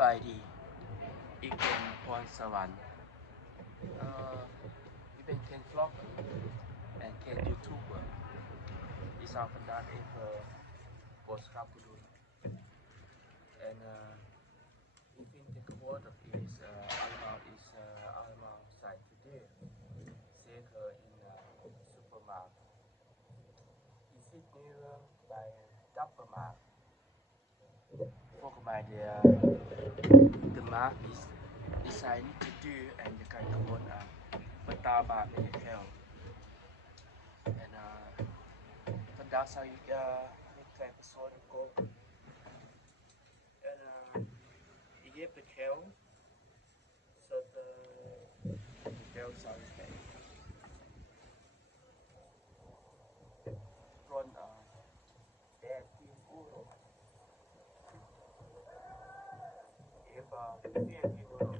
บายดีอีกเป็นพรสวรรค์ik ben geen vlogger en geen YouTuber. Je zou vandaag even boodschappen doen. En ik vind tegenwoordig allemaal zijn te duur. Zeker in de supermarkt. Je zit nu bij een tappermarkt. Volgens mij de maat die zijn niet te duur en je kan gewoon betaalbaar met je geld. En vandaag zou ik met 2 personen kopen. En je hebt het geld, zodat je geld zou je geven. Rond 13 euro. Je hebt 14 euro.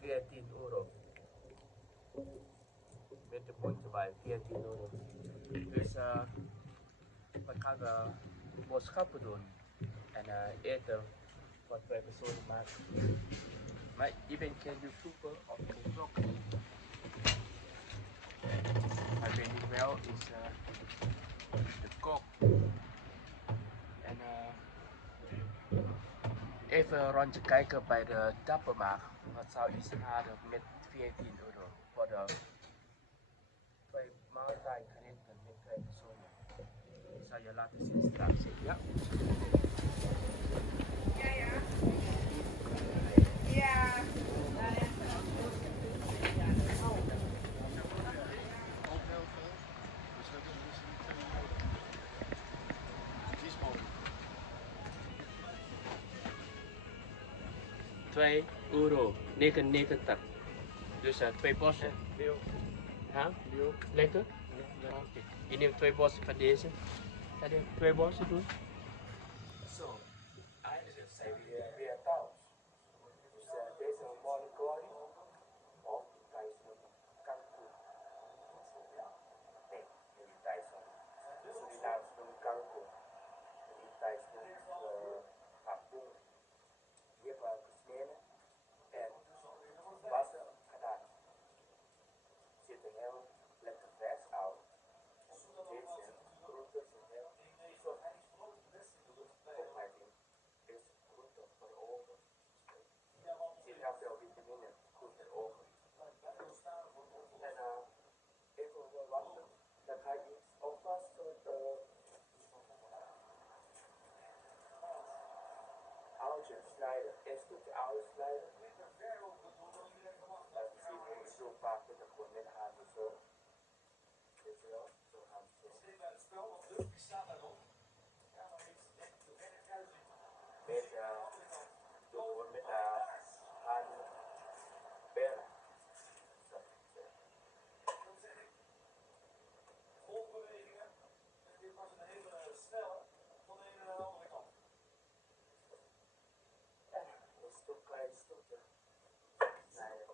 14 euro. Met de muntje bij 14 euro. Dus we gaan boodschappen doen en eten voor 2 personen maken. Maar je bent geen YouTuber of geen vlogger. Maar ben ik wel is de kok. En even een rondje kijken bij de tappermarkt. Wat zou je halen met 14 euro voor de 2 maaltijden eten met 2 personen. Ik zal je laten zien straks. Ja? Ja. 2 euro 99. Dus 2 bossen. Ja? Lekker? Okay. Je neemt 2 bossen van deze. Ga je 2 bossen doen? Zo, eigenlijk zijn we weer thuis. Dus deze morning glory of Tyson kanker. Nee, niet Tyson. Surinaams noemen kanker. In Tyson papoen. Die hebben gesneden en wassen gedaan. Ziet er heel lekker vers uit. Deze groenten zijn heel zo. Voor mij is groente voor de ogen. Ziet heel veel vitamine goed voor de ogen. En even wachten. Dan ga ik iets opvast oudjes snijden. Eerst stuk de oudjes snijden. Zien we zo vaak met de gewoon met haar zo. Weet je wel? Zo gaan we zo. Met gewoon met haar bellen. Zo. Een stuk klein stukje. Snijden.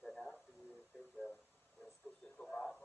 Daarna doe je een beetje een stukje tomaat.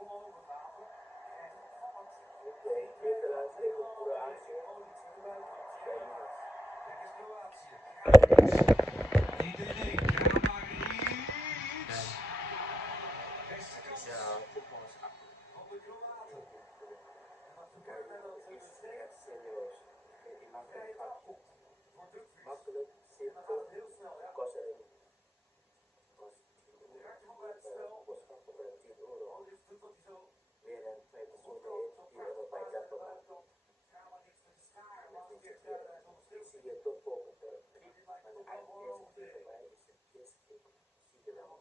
Oké, Nederlands tegen Kroatië. Bij Jonas. Is voetbalsachtig. Is echt serieus. Je mag geen grapje. Makkelijk, simpel, kost alleen was schappen voor 10 euro. Meer dan 2 personen eten 10 euro bij Dapperman. Ik zie je toch boven de clip, maar de eerste keer bij mij is het eerste keer. Zie je wel.